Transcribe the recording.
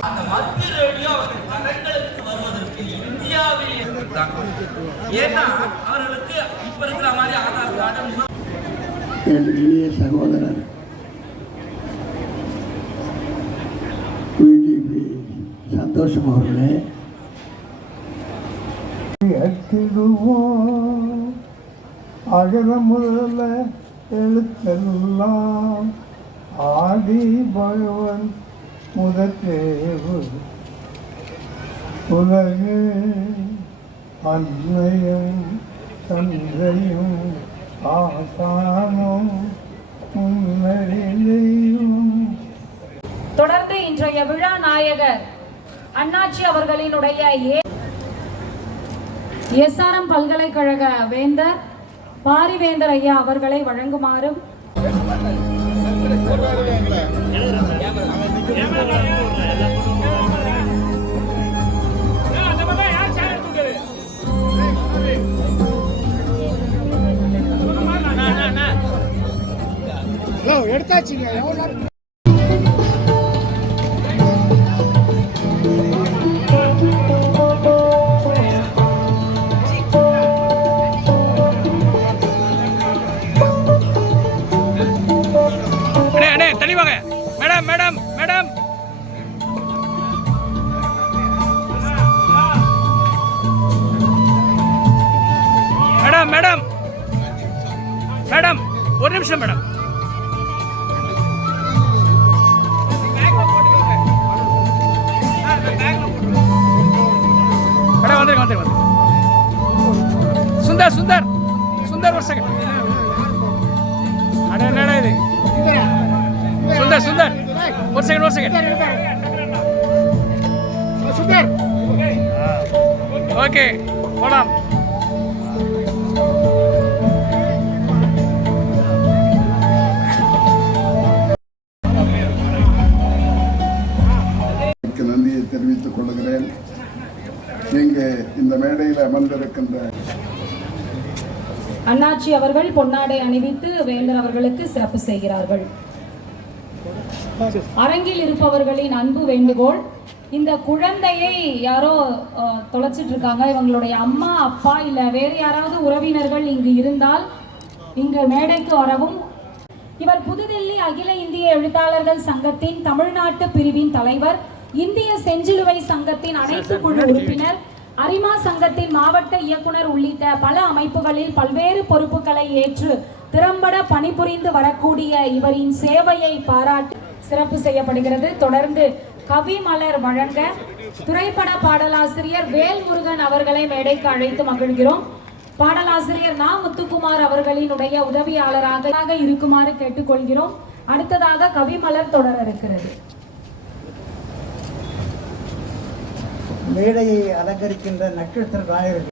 அந்த மத்திய ரேடியோ அவர்கள் கரங்களுக்கு வருவதற்கு இந்தியாவில் ஏன்னா அவர்களுக்கு இப்ப இருக்கிற மாதிரி ஆதார் கார்டு என் இளைய சகோதரர் பிஜேபி சந்தோஷம் அவர்களே. அகல முதல்ல எழுத்தெல்லாம். ஆதி பகவன் முதற்தேவு உலகு அன்னையும் தந்தையும் ஆசானும் தொடர்ந்து இன்றைய விழா நாயகர் அண்ணாச்சி அவர்களினுடைய எஸ்ஆர்எம் பல்கலைக்கழக வேந்தர் பாரிவேந்தர் ஐயா அவர்களை வழங்குமாறும் அண்ணே நிமிஷம் மேடம். மேடம் வந்துருங்க வந்துருங்க வந்துருங்க. சுந்தர் சுந்தர். சுந்தர் ஒரு செகண்ட் அட என்னடா இது? சுந்தர் சுந்தர். ஒரு செகண்ட் ஒரு செகண்ட் ஓகே போலாம். இந்த மேடையில் அமர்ந்திருக்கின்ற அண்ணாச்சி அவர்கள் பொன்னாடை அணிவித்து வேந்தர் அவர்களுக்கு சிறப்பு செய்கிறார்கள். அரங்கில் இருப்பவர்களின் அன்பு வேண்டுகோள் இந்த குழந்தையை யாரோ தொலைச்சிட்டு இருக்காங்க இவங்களுடைய அம்மா அப்பா இல்ல வேறு யாராவது உறவினர்கள் இங்கு இருந்தால் இங்கு மேடைக்கு வரவும். இவர் புதுதில்லி அகில இந்திய எழுத்தாளர்கள் சங்கத்தின் தமிழ்நாட்டு பிரிவின் தலைவர் இந்திய செஞ்சிலுவை சங்கத்தின் அனைத்து குழு உறுப்பினர் அரிமா சங்கத்தின் மாவட்ட இயக்குனர் உள்ளிட்ட பல அமைப்புகளில் பல்வேறு பொறுப்புகளை ஏற்று திறம்பட பணிபுரிந்து வரக்கூடிய இவரின் சேவையை பாராட்டி சிறப்பு செய்யப்படுகிறது. தொடர்ந்து கவி மலர் வழங்க திரைப்பட பாடலாசிரியர் வேல்முருகன் அவர்களை மேடைக்கு அழைத்து மகிழ்கிறோம். பாடலாசிரியர் நா. முத்துக்குமார் அவர்களினுடைய உதவியாளராக இருக்குமாறு கேட்டுக்கொள்கிறோம். அடுத்ததாக கவிமலர் தொடர இருக்கிறது மேடையை அலங்கரிக்கின்ற நட்சத்திர நாயகர்கள்.